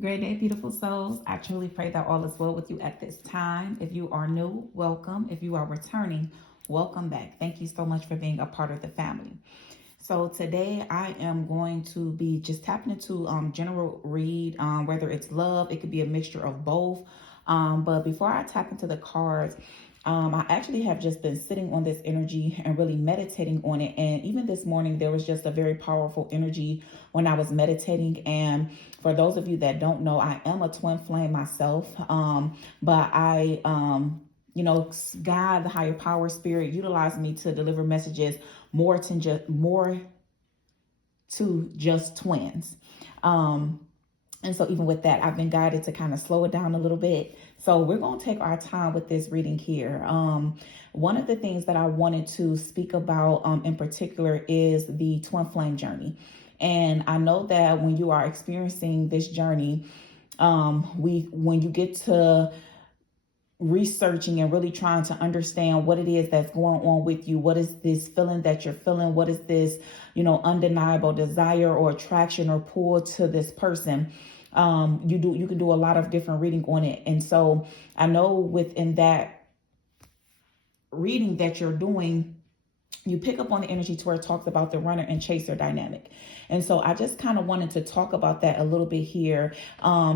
Great day, beautiful souls. I truly pray that all is well with you at this time. If you are new, welcome. If you are returning, welcome back. Thank you so much for being a part of the family. So today I am going to be just tapping into general read, whether it's love, it could be a mixture of both. But before I tap into the cards, I actually have just been sitting on this energy and really meditating on it. And even this morning, there was just a very powerful energy when I was meditating. And for those of you that don't know, I am a twin flame myself. But God, the higher power spirit, utilized me to deliver messages more to just twins. And so even with that, I've been guided to kind of slow it down a little bit. So we're going to take our time with this reading here. One of the things that I wanted to speak about in particular is the twin flame journey. And I know that when you are experiencing this journey, when you get to researching and really trying to understand what it is that's going on with you, what is this feeling that you're feeling, what is this, undeniable desire or attraction or pull to this person, you can do a lot of different reading on it. And so I know within that reading that you're doing, you pick up on the energy to where it talks about the runner and chaser dynamic. And so I just kind of wanted to talk about that a little bit here,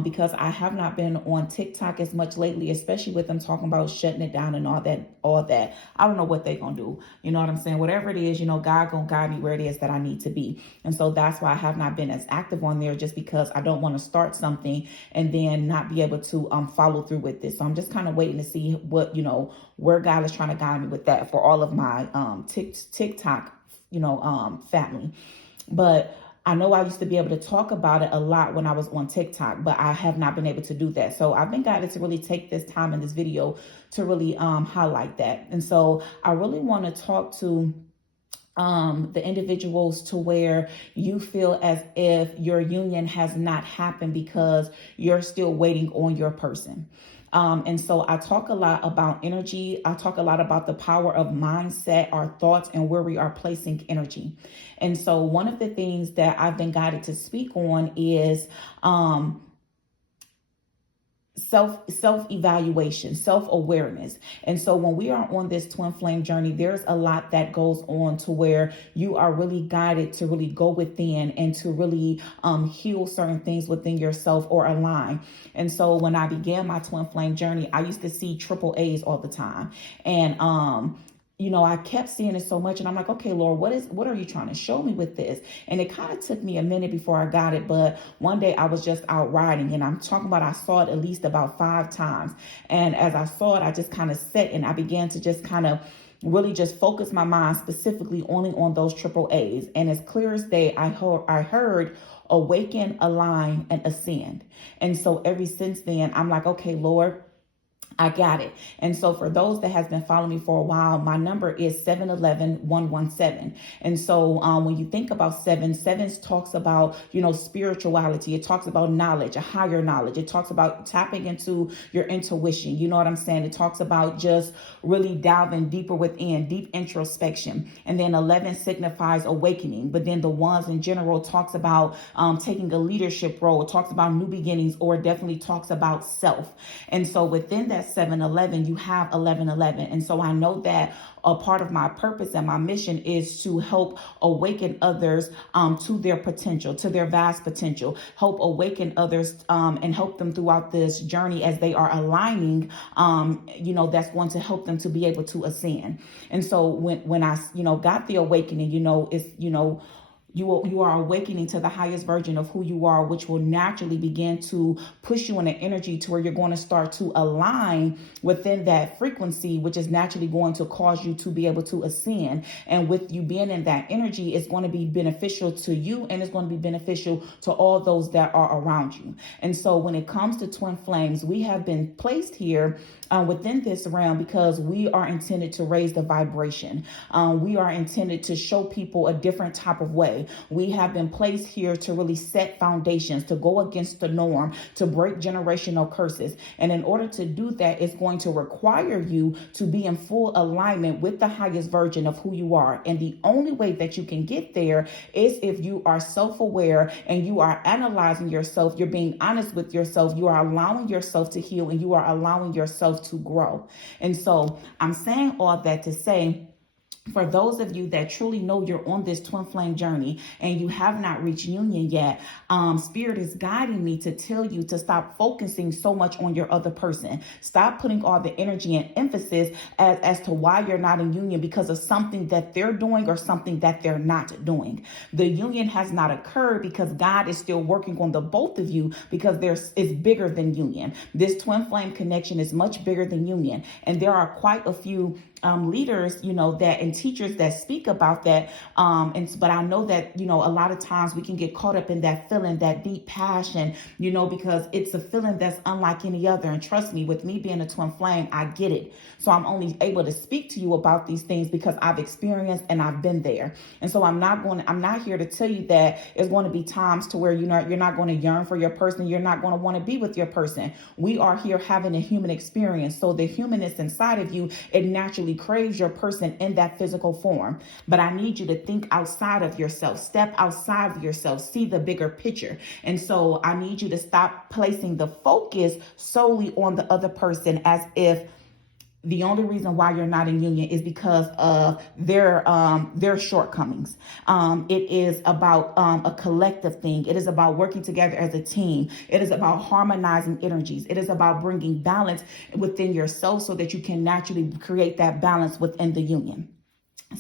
because I have not been on TikTok as much lately, especially with them talking about shutting it down and all that. I don't know what they're going to do. You know what I'm saying? Whatever it is, God going to guide me where it is that I need to be. And so that's why I have not been as active on there, just because I don't want to start something and then not be able to follow through with this. So I'm just kind of waiting to see what, where God is trying to guide me with that for all of my TikTok, family. But I know I used to be able to talk about it a lot when I was on TikTok, but I have not been able to do that. So I've been guided to really take this time in this video to really highlight that. And so I really want to talk to the individuals to where you feel as if your union has not happened because you're still waiting on your person. And so I talk a lot about energy. I talk a lot about the power of mindset, our thoughts, and where we are placing energy. And so one of the things that I've been guided to speak on is self-evaluation, self-awareness. And so when we are on this twin flame journey, there's a lot that goes on to where you are really guided to really go within and to really heal certain things within yourself or align. And so when I began my twin flame journey, I used to see triple A's all the time. And I kept seeing it so much, and I'm like, okay, Lord, what are you trying to show me with this? And it kind of took me a minute before I got it. But one day I was just out riding, and I'm talking about, I saw it at least about 5 times. And as I saw it, I just kind of sat and I began to just kind of really just focus my mind specifically only on those triple A's. And as clear as day, I heard awaken, align, and ascend. And so ever since then, I'm like, okay, Lord, I got it. And so for those that has been following me for a while, my number is 711117. And so when you think about sevens talks about, spirituality. It talks about knowledge, a higher knowledge. It talks about tapping into your intuition. You know what I'm saying? It talks about just really diving deeper within, deep introspection. And then 11 signifies awakening. But then the ones in general talks about taking a leadership role. It talks about new beginnings, or definitely talks about self. And so within that 711, you have 1111. And so I know that a part of my purpose and my mission is to help awaken others to their potential, to their vast potential, help awaken others and help them throughout this journey as they are aligning, that's going to help them to be able to ascend. And so when I, got the awakening, it's, you are awakening to the highest version of who you are, which will naturally begin to push you in an energy to where you're going to start to align within that frequency, which is naturally going to cause you to be able to ascend. And with you being in that energy, it's going to be beneficial to you, and it's going to be beneficial to all those that are around you. And so when it comes to twin flames, we have been placed here within this realm because we are intended to raise the vibration. We are intended to show people a different type of way. way. We have been placed here to really set foundations, to go against the norm, to break generational curses. And in order to do that, it's going to require you to be in full alignment with the highest version of who you are. And the only way that you can get there is if you are self-aware and you are analyzing yourself, you're being honest with yourself, you are allowing yourself to heal, and you are allowing yourself to grow. And so I'm saying all that to say, for those of you that truly know you're on this twin flame journey and you have not reached union yet, Spirit is guiding me to tell you to stop focusing so much on your other person. Stop putting all the energy and emphasis as to why you're not in union because of something that they're doing or something that they're not doing. The union has not occurred because God is still working on the both of you, because it's bigger than union. This twin flame connection is much bigger than union. And there are quite a few leaders, that and teachers that speak about that. But I know that, a lot of times we can get caught up in that feeling, that deep passion, because it's a feeling that's unlike any other. And trust me, with me being a twin flame, I get it. So I'm only able to speak to you about these things because I've experienced and I've been there. And so I'm not here to tell you that it's going to be times to where, you're not going to yearn for your person. You're not going to want to be with your person. We are here having a human experience. So the humanness inside of you, it naturally craves your person in that physical form. But I need you to think outside of yourself, step outside of yourself, see the bigger picture. And so I need you to stop placing the focus solely on the other person as if the only reason why you're not in union is because of their shortcomings. It is about a collective thing. It is about working together as a team. It is about harmonizing energies. It is about bringing balance within yourself so that you can naturally create that balance within the union.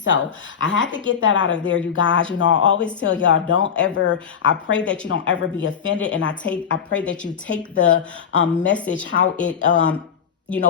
So I had to get that out of there, you guys. I always tell y'all, I pray that you don't ever be offended. And I pray that you take the message how it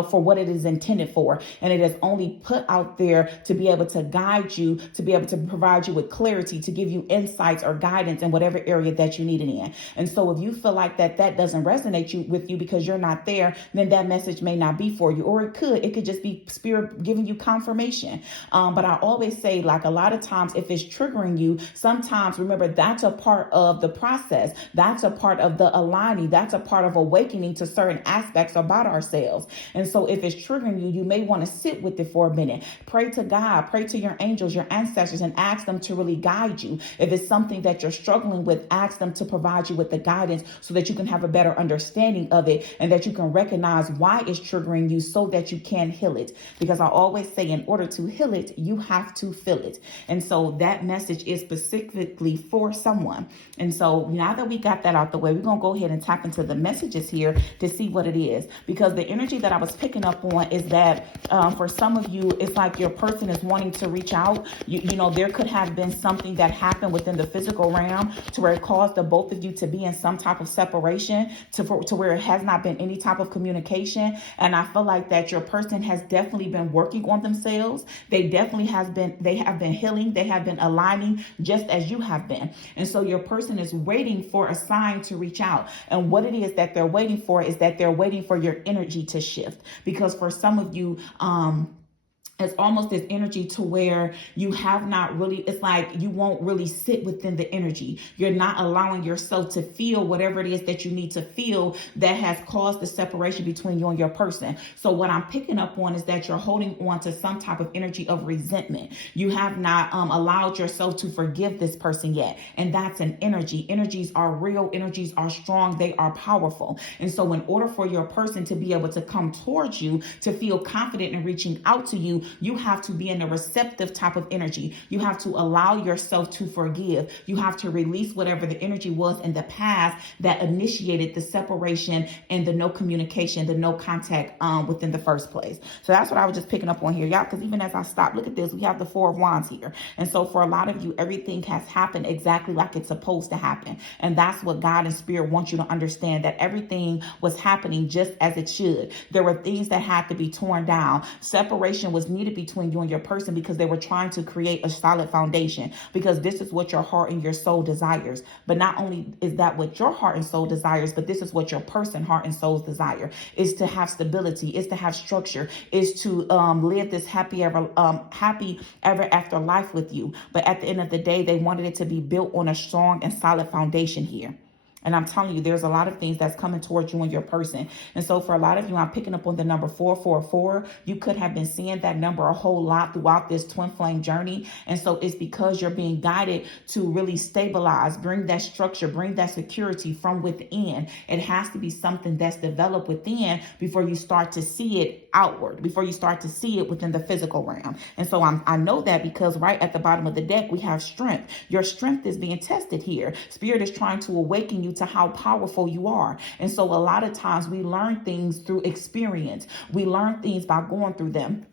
for what it is intended for. And it is only put out there to be able to guide you, to be able to provide you with clarity, to give you insights or guidance in whatever area that you need it in. And so if you feel like that doesn't resonate with you because you're not there, then that message may not be for you. Or it could just be Spirit giving you confirmation. But I always say, like, a lot of times if it's triggering you, sometimes remember that's a part of the process. That's a part of the aligning. That's a part of awakening to certain aspects about ourselves. And so if it's triggering you, you may want to sit with it for a minute. Pray to God, pray to your angels, your ancestors, and ask them to really guide you. If it's something that you're struggling with, ask them to provide you with the guidance so that you can have a better understanding of it and that you can recognize why it's triggering you so that you can heal it. Because I always say, in order to heal it, you have to feel it. And so that message is specifically for someone. And so now that we got that out the way, we're going to go ahead and tap into the messages here to see what it is. Because the energy that I was picking up on is that for some of you, it's like your person is wanting to reach out. There could have been something that happened within the physical realm to where it caused the both of you to be in some type of separation to where it has not been any type of communication. And I feel like that your person has definitely been working on themselves. They have been healing. They have been aligning just as you have been. And so your person is waiting for a sign to reach out. And what it is that they're waiting for is that they're waiting for your energy to shift. Because for some of you, it's almost this energy to where you have not really, it's like you won't really sit within the energy. You're not allowing yourself to feel whatever it is that you need to feel that has caused the separation between you and your person. So what I'm picking up on is that you're holding on to some type of energy of resentment. You have not allowed yourself to forgive this person yet. And that's an energy. Energies are real. Energies are strong. They are powerful. And so in order for your person to be able to come towards you, to feel confident in reaching out to you, you have to be in a receptive type of energy. You have to allow yourself to forgive. You have to release whatever the energy was in the past that initiated the separation and the no communication, the no contact within the first place. So that's what I was just picking up on here, y'all, because even as I stop, look at this, we have the Four of Wands here. And so for a lot of you, everything has happened exactly like it's supposed to happen. And that's what God and Spirit want you to understand, that everything was happening just as it should. There were things that had to be torn down. Separation was needed between you and your person, because they were trying to create a solid foundation, because this is what your heart and your soul desires. But not only is that what your heart and soul desires, but this is what your person heart and soul's desire is: to have stability, is to have structure, is to live this happy ever after life with you. But at the end of the day, they wanted it to be built on a strong and solid foundation here. And I'm telling you, there's a lot of things that's coming towards you and your person. And so for a lot of you, I'm picking up on the number 444. You could have been seeing that number a whole lot throughout this twin flame journey. And so it's because you're being guided to really stabilize, bring that structure, bring that security from within. It has to be something that's developed within before you start to see it outward, before you start to see it within the physical realm. And so I know that because right at the bottom of the deck, we have strength. Your strength is being tested here. Spirit is trying to awaken you to how powerful you are. And so a lot of times we learn things through experience. We learn things by going through them.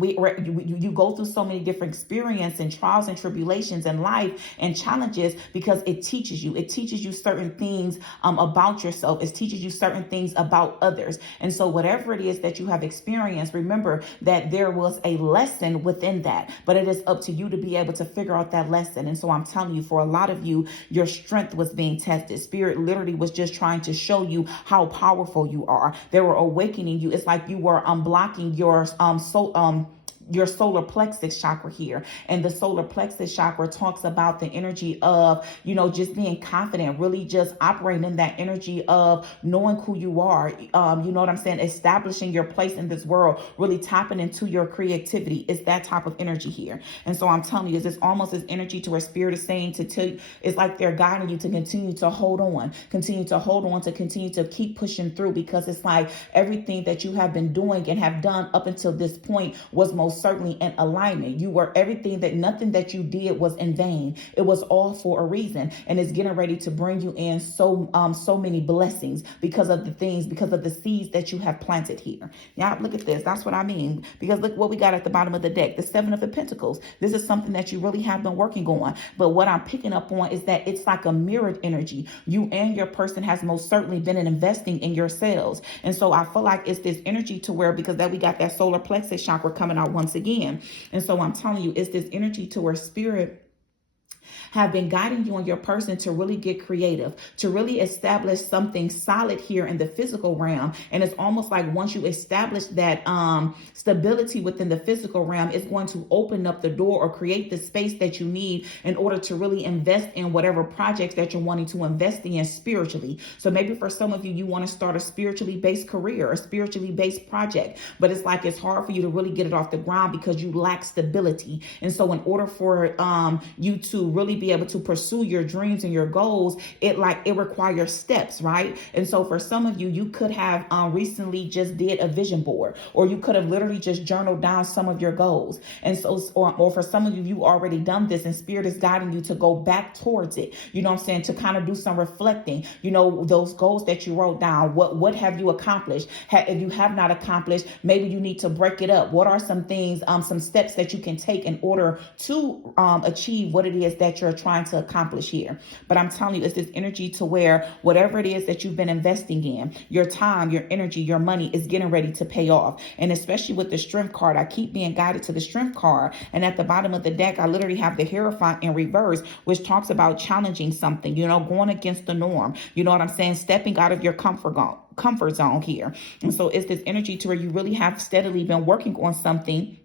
You go through so many different experiences and trials and tribulations in life and challenges because it teaches you certain things about yourself. It teaches you certain things about others. And so whatever it is that you have experienced, remember that there was a lesson within that, but it is up to you to be able to figure out that lesson. And so I'm telling you, for a lot of you, your strength was being tested. Spirit literally was just trying to show you how powerful you are. They were awakening you. It's like you were unblocking your solar plexus chakra here. And the solar plexus chakra talks about the energy of, just being confident, really just operating in that energy of knowing who you are. You know what I'm saying? Establishing your place in this world, really tapping into your creativity. It's that type of energy here. And so I'm telling you, it's almost this energy to where Spirit is saying to tell you, it's like they're guiding you to continue to hold on, to continue to keep pushing through, because it's like everything that you have been doing and have done up until this point was most certainly in alignment. You were nothing that you did was in vain. It was all for a reason, and it's getting ready to bring you in so many blessings because of the seeds that you have planted here. Now look at this. That's what I mean, because look what we got at the bottom of the deck, the 7 of the Pentacles. This is something that you really have been working on, but what I'm picking up on is that it's like a mirrored energy. You and your person has most certainly been investing in yourselves. And so I feel like it's this energy to where, because that we got that solar plexus chakra coming out once again. And so I'm telling you, it's this energy to where Spirit have been guiding you and your person to really get creative, to really establish something solid here in the physical realm. And it's almost like once you establish that stability within the physical realm, it's going to open up the door or create the space that you need in order to really invest in whatever projects that you're wanting to invest in spiritually. So maybe for some of you, you want to start a spiritually based career, a spiritually based project, but it's like it's hard for you to really get it off the ground because you lack stability. And so in order for you to really be able to pursue your dreams and your goals, it requires steps, right? And so for some of you, you could have recently just did a vision board, or you could have literally just journaled down some of your goals. And so, or for some of you, you already done this, and Spirit is guiding you to go back towards it. You know what I'm saying? To kind of do some reflecting, those goals that you wrote down. What have you accomplished? If you have not accomplished, maybe you need to break it up. What are some things, some steps that you can take in order to achieve what it is that you're trying to accomplish here? But I'm telling you, it's this energy to where whatever it is that you've been investing in, your time, your energy, your money is getting ready to pay off. And especially with the Strength card, I keep being guided to the Strength card. And at the bottom of the deck, I literally have the Hierophant in reverse, which talks about challenging something, going against the norm. You know what I'm saying? Stepping out of your comfort zone here. And so it's this energy to where you really have steadily been working on something.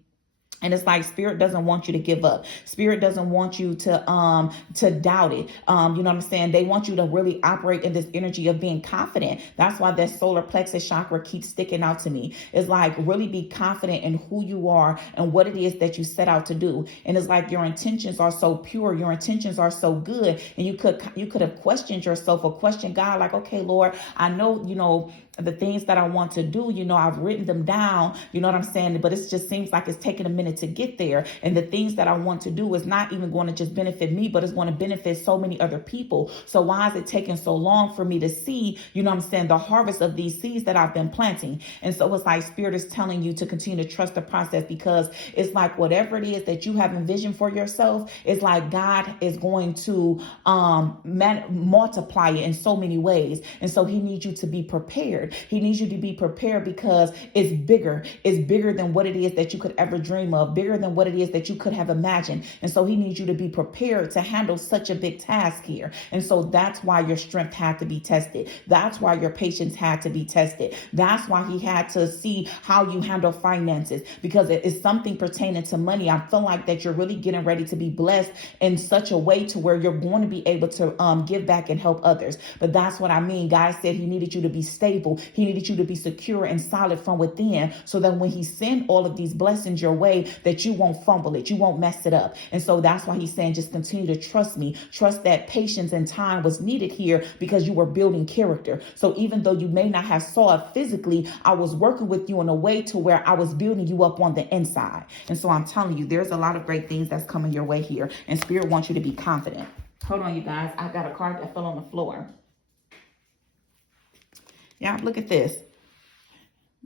And it's like Spirit doesn't want you to give up. Spirit doesn't want you to doubt it. You know what I'm saying? They want you to really operate in this energy of being confident. That's why that solar plexus chakra keeps sticking out to me. It's like really be confident in who you are and what it is that you set out to do. And it's like your intentions are so pure, your intentions are so good, and you could have questioned yourself or questioned God, like, okay, Lord, I know, the things that I want to do, I've written them down, you know what I'm saying? But it just seems like it's taking a minute wanted to get there. And the things that I want to do is not even going to just benefit me, but it's going to benefit so many other people. So why is it taking so long for me to see, the harvest of these seeds that I've been planting? And so it's like Spirit is telling you to continue to trust the process, because it's like whatever it is that you have envisioned for yourself, it's like God is going to multiply it in so many ways. And so he needs you to be prepared. He needs you to be prepared because it's bigger. It's bigger than what it is that you could ever dream of, bigger than what it is that you could have imagined. And so he needs you to be prepared to handle such a big task here. And so that's why your strength had to be tested. That's why your patience had to be tested. That's why he had to see how you handle finances, because it is something pertaining to money. I feel like that you're really getting ready to be blessed in such a way to where you're going to be able to give back and help others. But that's what I mean. God said he needed you to be stable. He needed you to be secure and solid from within, so that when he send all of these blessings your way, that you won't fumble it. You won't mess it up. And so that's why he's saying, just continue to trust me. Trust that patience and time was needed here, because you were building character. So even though you may not have saw it physically, I was working with you in a way to where I was building you up on the inside. And so I'm telling you, there's a lot of great things that's coming your way here. And Spirit wants you to be confident. Hold on, you guys. I got a card that fell on the floor. Yeah, look at this.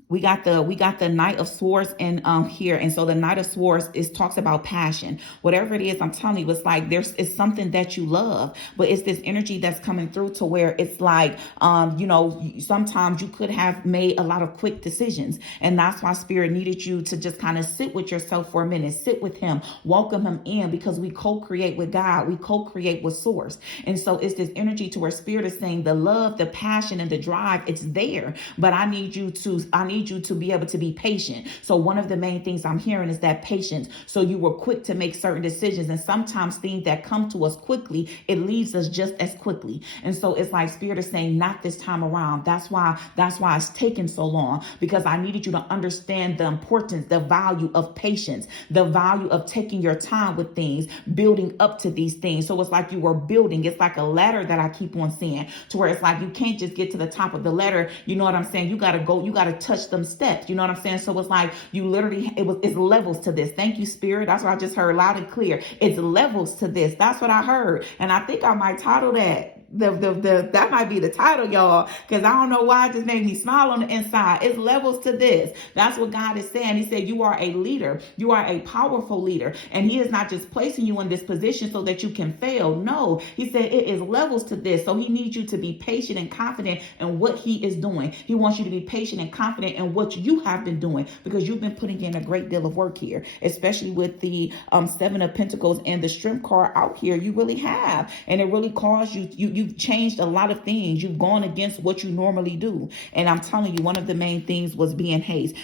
We got the Knight of Swords in here. And so the Knight of Swords talks about passion. Whatever it is, I'm telling you, it's like it's something that you love, but it's this energy that's coming through to where it's like, sometimes you could have made a lot of quick decisions. And that's why Spirit needed you to just kind of sit with yourself for a minute, sit with him, welcome him in, because we co-create with God. We co-create with Source. And so it's this energy to where Spirit is saying the love, the passion, and the drive, it's there, but I need you to be able to be patient. So one of the main things I'm hearing is that patience. So you were quick to make certain decisions, and sometimes things that come to us quickly, it leaves us just as quickly. And so it's like Spirit is saying, not this time around. That's why it's taken so long, because I needed you to understand the importance, the value of patience, the value of taking your time with things, building up to these things. So it's like you were building. It's like a ladder that I keep on seeing, to where it's like you can't just get to the top of the ladder. You know what I'm saying? You got to touch them steps. You know what I'm saying? So it's like you literally, it's levels to this. Thank you, Spirit. That's what I just heard loud and clear. It's levels to this. That's what I heard. And I think I might title that. That might be the title, y'all, because I don't know why it just made me smile on the inside. It's levels to this. That's what God is saying. He said, you are a leader. You are a powerful leader. And he is not just placing you in this position so that you can fail. No, he said it is levels to this. So he needs you to be patient and confident in what he is doing. He wants you to be patient and confident in what you have been doing, because you've been putting in a great deal of work here, especially with the Seven of Pentacles and the Strength card out here. You really have. And it really caused you've changed a lot of things. You've gone against what you normally do. And I'm telling you, one of the main things was being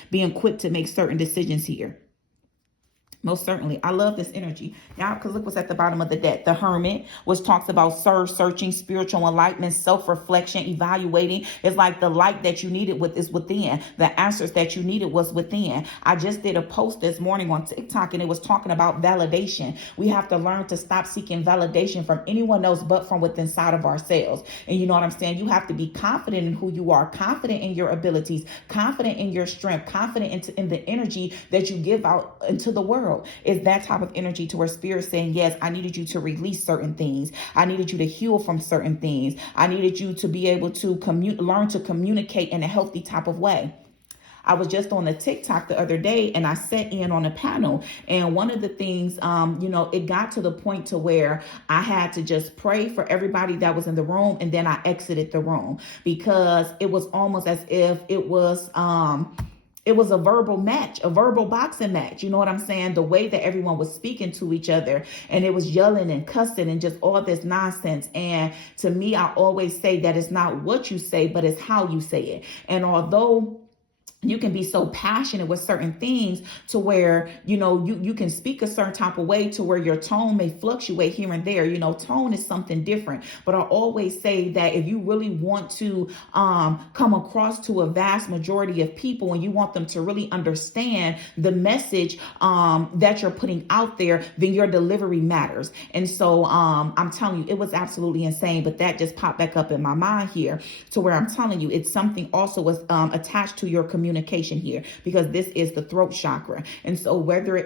being quick to make certain decisions here. Most certainly. I love this energy. Now, because look what's at the bottom of the deck. The Hermit, which talks about searching, spiritual enlightenment, self-reflection, evaluating. It's like the light that you needed is within. The answers that you needed was within. I just did a post this morning on TikTok, and it was talking about validation. We have to learn to stop seeking validation from anyone else but from within inside of ourselves. And you know what I'm saying? You have to be confident in who you are, confident in your abilities, confident in your strength, confident in the energy that you give out into the world. Is that type of energy to where Spirit saying, yes, I needed you to release certain things. I needed you to heal from certain things. I needed you to be able to learn to communicate in a healthy type of way. I was just on the TikTok the other day, and I sat in on a panel, and one of the things, it got to the point to where I had to just pray for everybody that was in the room, and then I exited the room, because it was almost as if it was a verbal match, a verbal boxing match. You know what I'm saying? The way that everyone was speaking to each other, and it was yelling and cussing and just all this nonsense. And to me, I always say that it's not what you say, but it's how you say it. And although you can be so passionate with certain things to where, you can speak a certain type of way to where your tone may fluctuate here and there. Tone is something different. But I always say that if you really want to come across to a vast majority of people, and you want them to really understand the message that you're putting out there, then your delivery matters. And so I'm telling you, it was absolutely insane. But that just popped back up in my mind here, to where I'm telling you, it's something also was attached to your communication. communication here, because this is the throat chakra. And so whether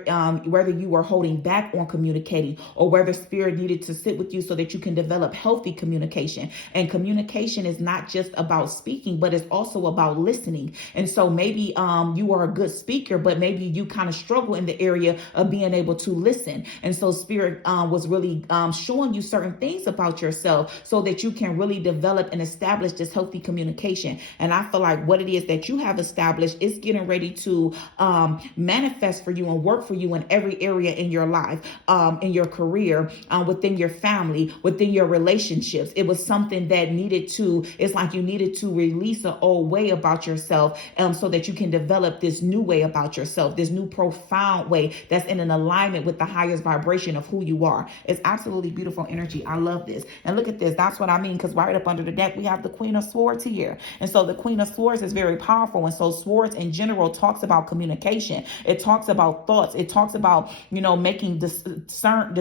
you are holding back on communicating, or whether spirit needed to sit with you so that you can develop healthy communication. And communication is not just about speaking, but it's also about listening. And so maybe you are a good speaker, but maybe you kind of struggle in the area of being able to listen. And so spirit was really showing you certain things about yourself so that you can really develop and establish this healthy communication. And I feel like what it is that you have established is getting ready to manifest for you and work for you in every area in your life, in your career, within your family, within your relationships. It was something that it's like you needed to release an old way about yourself, so that you can develop this new way about yourself, this new profound way that's in an alignment with the highest vibration of who you are. It's absolutely beautiful energy. I love this. And look at this. That's what I mean, because right up under the deck, we have the Queen of Swords here. And so the Queen of Swords is very powerful. And so swords in general talks about communication. It talks about thoughts. It talks about, making discern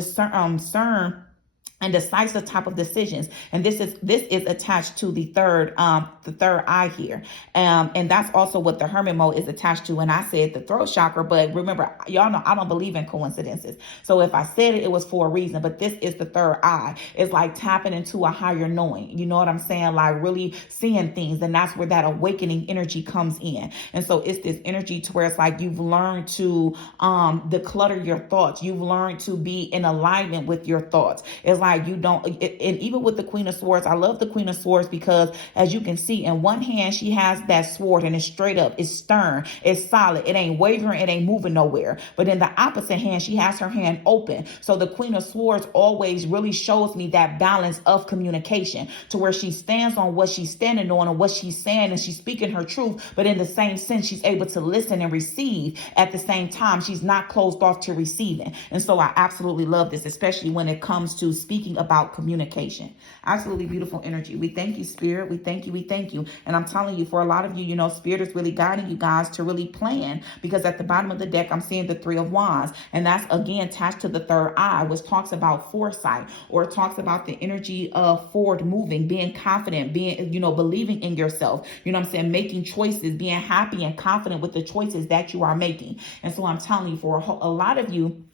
and decisive type of decisions. And this is attached to the third eye here. And that's also what the Hermit mode is attached to. And I said the throat chakra, but remember, y'all know I don't believe in coincidences. So if I said it was for a reason, but this is the third eye. It's like tapping into a higher knowing. You know what I'm saying? Like really seeing things. And that's where that awakening energy comes in. And so it's this energy to where it's like you've learned to declutter your thoughts. You've learned to be in alignment with your thoughts. It's like you don't, and even with the Queen of Swords, I love the Queen of Swords because as you can see, in one hand, she has that sword and it's straight up, it's stern, it's solid, it ain't wavering, it ain't moving nowhere. But in the opposite hand, she has her hand open. So the Queen of Swords always really shows me that balance of communication to where she stands on what she's standing on and what she's saying, and she's speaking her truth. But in the same sense, she's able to listen and receive at the same time. She's not closed off to receiving. And so I absolutely love this, especially when it comes to speaking about communication. Absolutely beautiful energy. We thank you, Spirit. We thank you. We thank you. And I'm telling you, for a lot of you, Spirit is really guiding you guys to really plan, because at the bottom of the deck, I'm seeing the Three of Wands. And that's again attached to the third eye, which talks about foresight, or it talks about the energy of forward moving, being confident, being, believing in yourself. You know what I'm saying? Making choices, being happy and confident with the choices that you are making. And so I'm telling you, for a lot of you,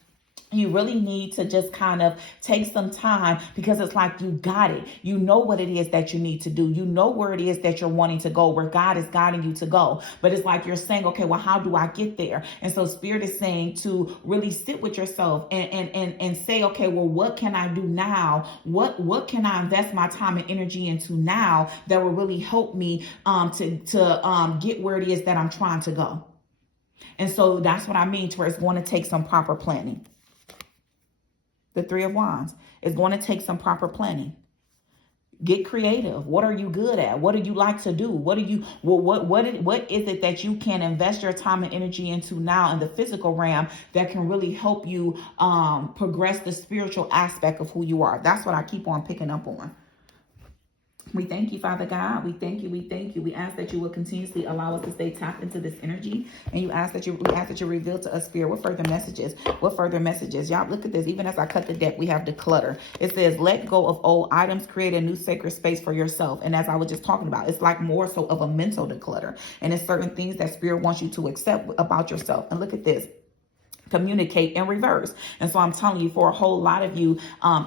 you really need to just kind of take some time, because it's like you got it. You know what it is that you need to do. You know where it is that you're wanting to go, where God is guiding you to go. But it's like you're saying, okay, well, how do I get there? And so Spirit is saying to really sit with yourself and say, okay, well, what can I do now? What can I invest my time and energy into now that will really help me to get where it is that I'm trying to go? And so that's what I mean, to where it's going to take some proper planning. The Three of Wands is going to take some proper planning. Get creative. What are you good at? What do you like to do? What is it that you can invest your time and energy into now in the physical realm that can really help you progress the spiritual aspect of who you are? That's what I keep on picking up on. We thank you, Father God. We thank you. We thank you. We ask that you will continuously allow us to stay tapped into this energy. And we ask that you reveal to us, Spirit, what further messages? Y'all, look at this. Even as I cut the deck, we have declutter. It says, let go of old items, create a new sacred space for yourself. And as I was just talking about, it's like more so of a mental declutter. And it's certain things that Spirit wants you to accept about yourself. And look at this. Communicate in reverse. And so I'm telling you, for a whole lot of you,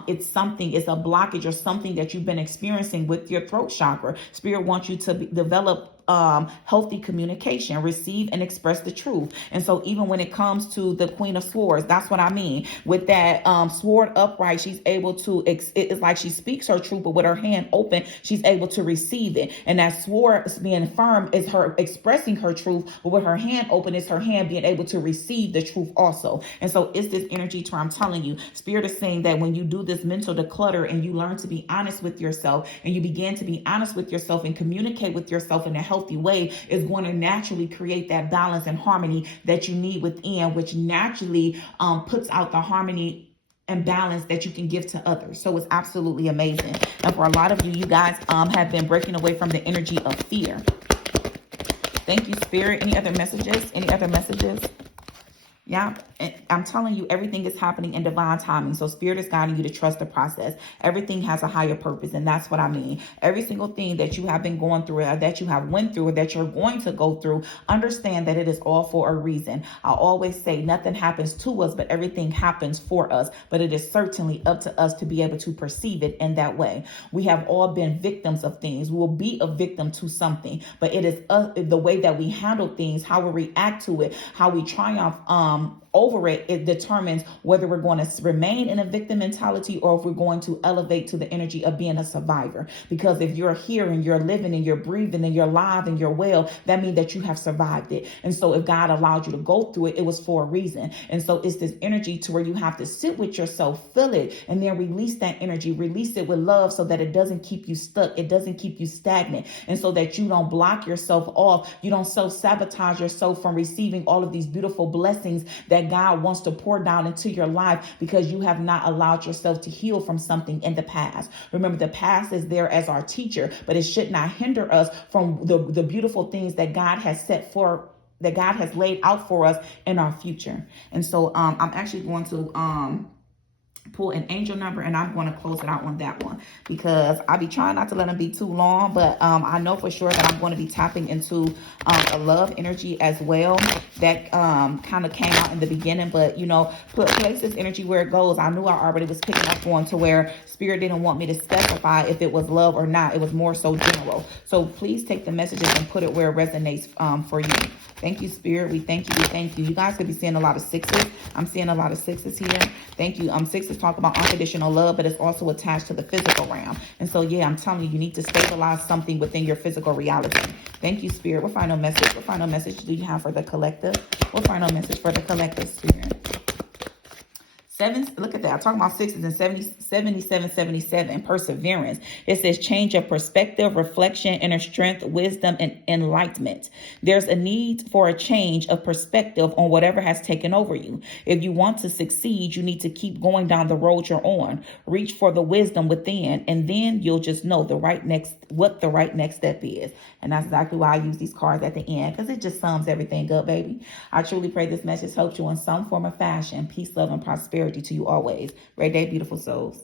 it's a blockage or something that you've been experiencing with your throat chakra. Spirit wants you to develop healthy communication, receive and express the truth. And so even when it comes to the Queen of Swords, that's what I mean. With that sword upright, she's able to, it's like she speaks her truth, but with her hand open, she's able to receive it. And that sword being firm is her expressing her truth, but with her hand open, is her hand being able to receive the truth also. And so it's this energy to, I'm telling you, Spirit is saying that when you do this mental declutter and you learn to be honest with yourself, and you begin to be honest with yourself and communicate with yourself in a healthy way, is going to naturally create that balance and harmony that you need within, which naturally puts out the harmony and balance that you can give to others. So it's absolutely amazing. And for a lot of you, you guys have been breaking away from the energy of fear. Thank you, Spirit. Any other messages? Yeah, and I'm telling you, everything is happening in divine timing. So Spirit is guiding you to trust the process. Everything has a higher purpose, and that's what I mean. Every single thing that you have been going through, or that you have went through, or that you're going to go through, understand that it is all for a reason. I always say nothing happens to us, but everything happens for us. But it is certainly up to us to be able to perceive it in that way. We have all been victims of things. We will be a victim to something, but it is the way that we handle things, how we react to it, how we triumph over it. It determines whether we're going to remain in a victim mentality or if we're going to elevate to the energy of being a survivor. Because if you're here and you're living and you're breathing and you're alive and you're well, that means that you have survived it. And so if God allowed you to go through it, it was for a reason. And so it's this energy to where you have to sit with yourself, feel it, and then release that energy, release it with love so that it doesn't keep you stuck. It doesn't keep you stagnant. And so that you don't block yourself off. You don't self-sabotage yourself from receiving all of these beautiful blessings that God wants to pour down into your life because you have not allowed yourself to heal from something in the past. Remember, the past is there as our teacher, but it should not hinder us from the beautiful things that God has that God has laid out for us in our future. And so I'm actually going to pull an angel number, and I'm going to close it out on that one because I be trying not to let them be too long, but I know for sure that I'm going to be tapping into a love energy as well that kind of came out in the beginning, but you know, place this energy where it goes. I knew I already was picking up on to where Spirit didn't want me to specify if it was love or not. It was more so general. So please take the messages and put it where it resonates for you. Thank you, Spirit. We thank you. We thank you. You guys could be seeing a lot of sixes. I'm seeing a lot of sixes here. Thank you. Sixes talk about unconditional love, but it's also attached to the physical realm. And so, yeah, I'm telling you, you need to stabilize something within your physical reality. Thank you, Spirit. What final message? What final message do you have for the collective? What final message for the collective, Spirit? Seven, look at that. I'm talking about sixes and 77. Perseverance. It says change of perspective, reflection, inner strength, wisdom, and enlightenment. There's a need for a change of perspective on whatever has taken over you. If you want to succeed, you need to keep going down the road you're on. Reach for the wisdom within, and then you'll just know what the right next step is. And that's exactly why I use these cards at the end, because it just sums everything up, baby. I truly pray this message helps you in some form of fashion. Peace, love, and prosperity to you always. Great day, beautiful souls.